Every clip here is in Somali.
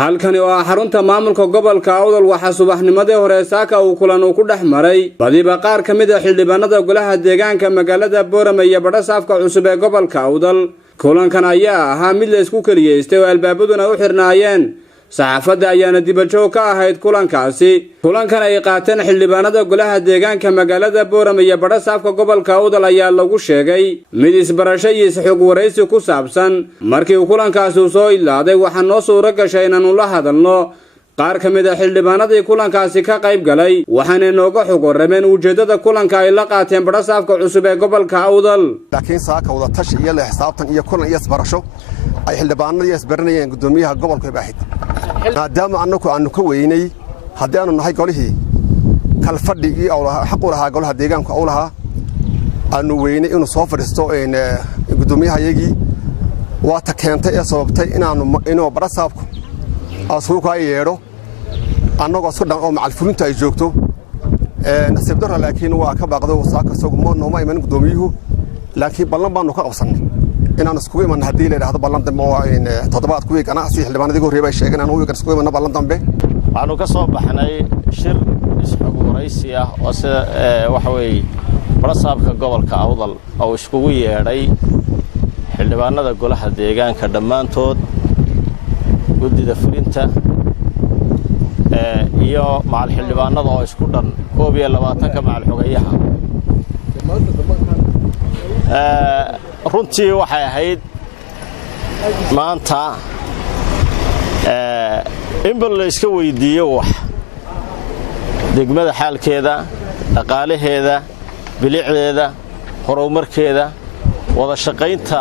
halkani waa xarunta maamulka gobolka Awdal waxa subaxnimadii hore saaka uu kulan ku dhaxmaray badiba qaar kamid ah xildhibaanada golaha deegaanka magaalada Boorama iyo Badhasaafka cusub ee gobolka Awdal kulankan ayaa ahaa mid la isku kaliyeystay oo albaabaduna u xirnaayeen saxaafadda ayaana dibajoog ka ahayd kulankan ay qaateen xildhibaanada golaha deegaanka magaalada Boorama iyo Badhasaafka gobolka Awdal ayaa lagu sheegay mid isbarasho iyo xog wareysi ku saabsan markii kulankaasi soo ilaaday waxa noo suura gashay inaan la hadalno qaar kamid ah xildhibaanadii kulankaasi ka qayb galay waxaana nooga xog warameen ujeedada kulanka ay la qaateen Badhasaafka cusub ee gobolka Awdal laakiin saaka wada tashi iyo la xisaabtan iyo kulan iyo isbarasho ay xildhibaanadii isbaranayeen gudoomiyaha gobolka Baaxid maadaama aanu ka weynay haddii aanu nahay golihii kalfadhigii xaq u lahaa golaha deegaanka oo lahaa aanu weynay inuu soo fadhiisto gudoomiyahayagii waa ta keentay ee sababtay inuu Badhasaafku asuu ka yeedho annagoo isku dhan oo macalfulinta ay joogto nasiib darro laakiin waa ka baaqdo saaka soo nooma iman gudoomiyuhu laakiin ballan baanu ka qabsanay inaan isku iman hadii la yiraahdo ballan dambe oo toddobaad ku week ana si xildhibaanadii ugu reebay sheegeen aan ugu isku iman ballan dambe waxaanu ka soo baxnay shir isxog wareysi ah oo waxa weey Badhasaafka gobolka Awdal oo isku yeedhay xildhibaanada golaha deegaanka dhamaantood gudida fulinta iyo macal xildhibaanada oo isku dhan 22 ka macal xogayaha runtii waxay ahayd maanta in bal la iska weydiiyo wax degmada xaalkeeda dhaqaalaheeda bilicdeeda horumarkeeda wada shaqaynta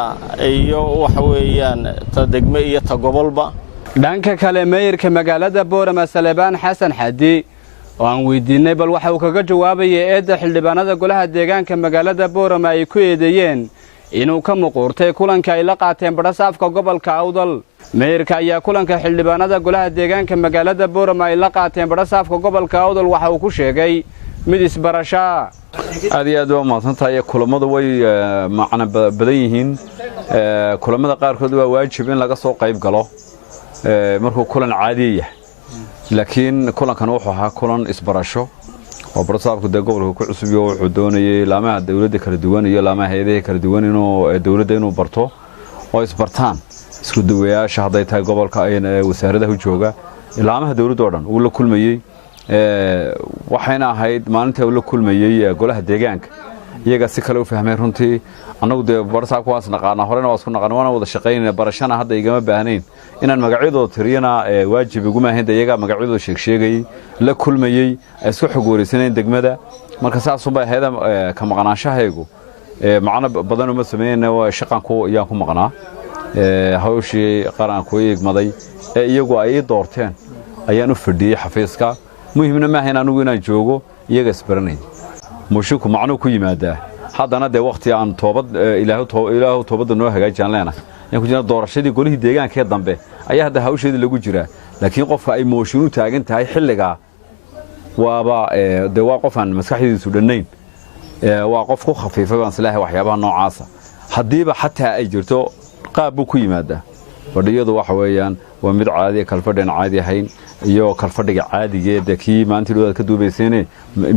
iyo waxa weeyaan ta degme iyo ta gobolba dhanka kale meeyirka magaalada Boorama Salebaan Xasan Xadi oo aan weydiinay bal waxa uu kaga jawaabayay eedda xildhibaanada golaha deegaanka magaalada Boorama ay ku eedeeyeen inuu ka muqurtay kulanka ay la qaateen Badhasaafka gobolka Awdal meeyirka ayaa kulanka xildhibaanada golaha deegaanka magaalada Boorama ay la qaateen Badhasaafka gobolka Awdal waxa uu ku sheegay mid isbarasho aad iyo aad ma santahay kulamada way macna badan yihiin kulamada qaar kood waa waajib in laga soo qayb galo markuu kulan caadi yahay laakiin kulankan wuxuu ahaa kulan isbarasho oo Badhasaafku gobolka ku cusub iyo wuxuu doonayay laamaha dawladda kala duwan iyo laamaha hay'adaha kala duwan inuu dawladda inuu barto oo isbartaan isku duwayaasha haday tahay gobolka ay wasaaradaha jooga laamaha dawladda oo dhan uu la kulmayay waxayna ahayd maalintii uu la kulmayay golaha deegaanka iyaga si kale u fahmay runtii anagu Badhasaafku waas naqaana horena waas ku naqaana wada shaqeynayna barashana hadda igama baahnayn inaan magacyadooda tiriyana waajib ugu maahayn iyaga magacyadooda sheegay la kulmayay isku xog wareysaneen degmada marka saas u baaheeda ka maqnaanshahaygu macna badan uma sameeyeen shaqanku iyaan ku maqnaa hawshii qaranku igmaday iyagu ay doorteen ayaan u fadhiyay xafiiska muhiimna ma ahayn anigu inaan joogo iyaga isbaranay mushku macno ku yimaada haddana waqti aan toobad ilaahu toobada noo hagaajin leena in ku jira doorashadii golihii deegaanka dambe ayaa hadda hawsheedii lagu jira laakiin qofka ay mooshin taagan tahay xilliga waaba waa qof aan maskaxdiisu dhanayn waa qof ku khafiifay baan salaahay waxyaabaha noocaas hadiiba xataa ay jirto qaab ku yimaada fadhiyadu waxa weeyaan waa mid caadi kalfadhan caadi ahayn iyo kalfadhiga caadigeeda kii maanta loo ka duubaysanay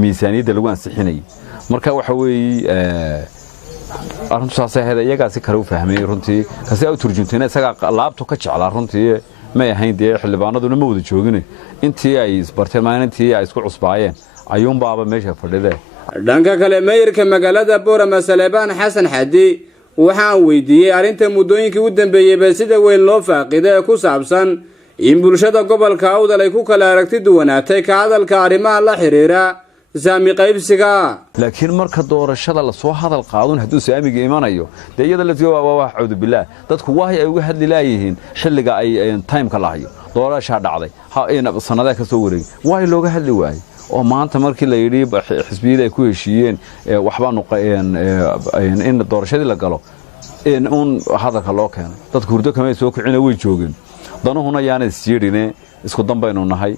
miisaaniyada lagu ansixinay marka waxa weey arrintaas ay hay'adaha iyaga si kale u fahmay runtii kasi ay turjunteen isaga laabto ka jeclaa runtii ma ahayn xildhibaanaduna ma wada joogin intii ay isbarteen maalintii ay isku cusbaayeen ayuun baaba meesha fadhida dhanka kale meeyirka magaalada Boorama Salebaan Xasan Xadi waxaan weydiiyay arinta muddooyinkii u dambeeyay sida weyn loo faaqiday ku saabsan in bulshada gobolka Awdal ay ku kala aragti duwanaatay ka hadalka arrimaha la xiriira saami qaybsiga laakiin marka doorashada la soo hadal qaadun haduu saamiga imanayo iyada la jooga wax cawd bilaa dadku wahay ay uga hadli laayihiin xilliga ay time-ka lahayo doorasha dhacday sanadaha ka soo wareeg waay looga hadli waayay oo maanta markii la yiri xisbiyada ay ku heshiiyeen waxba in doorashadii la galo in hadalka loo keenay dadku hurdo kama soo kicina way joogeen danuhuna yaana isjiirine isku dambaynu nahay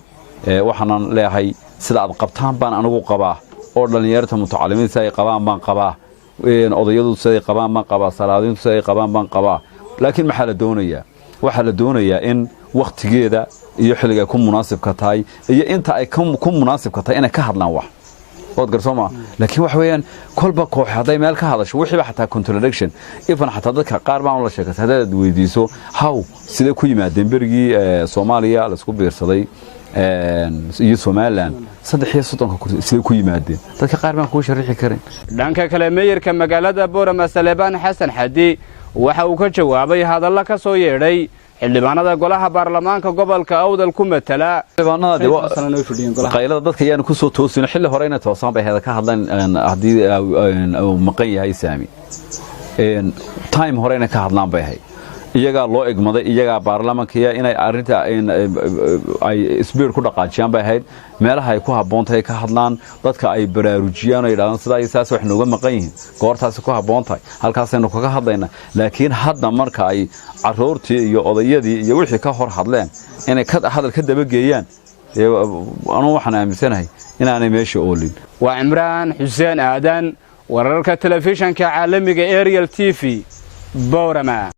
waxaan leeyahay sida aad qabtaan baan anigu qabaa oo dhalinyarada mutacalimiinta ay qabaan baan qabaa odayadu siday qabaan baan qabaa salaadiintu siday qabaan baan qabaa laakiin maxaa la doonayaa waxa la doonayaa in waqtigeeda iyo xilliga ku munaasibka tahay iyo inta ay ku munaasibka tahay inay ka hadlaan wax oo garsooma laakiin wax weeyaan kolba koox haday meel ka hadasho wixii ba xataa contradiction ifan xataa dadka qaar baan la sheekay hadaad weydiiso how sida ku yimaadeen berigii Soomaaliya la isku biirsaday iyo Soomaaliland 3 sida ku yimaadeen dadka qaar baan ku sharixi karin dhanka kale meeyarka magaalada Boorama Salebaan Xasan Xadi waxa uu ka jawaabay hadallo ka soo yeedhay xildhibaanada golaha baarlamaanka gobolka Awdal ku matala xildhibaanada qaylada dadka ayaan ku soo toosin xilli hore inay toosan bay ka hadlaan hadii maqan yahay saami time hore inay ka hadlaan bay hay iyaga loo egmaday iyaga baarlamaanka inay arinta ay isbeer ku dhaqaajiyaan bay ahayd meelaha ay ku haboontahay ka hadlaan dadka ay baraarujiyaan ay dhaadan sida ay saas wax nooga maqan yihiin goortaas ku haboontahay halkaas aynu kaga hadlayna laakiin hadda marka ay caroortii iyo odayadii iyo wixii ka hor hadleen inay ka hadal ka daba geeyaan anu waxaan aaminsanahay inaanay meesha oolin waa Imraan Xuseen Aadan wararka telefishanka caalamiga Ariel TV Boorama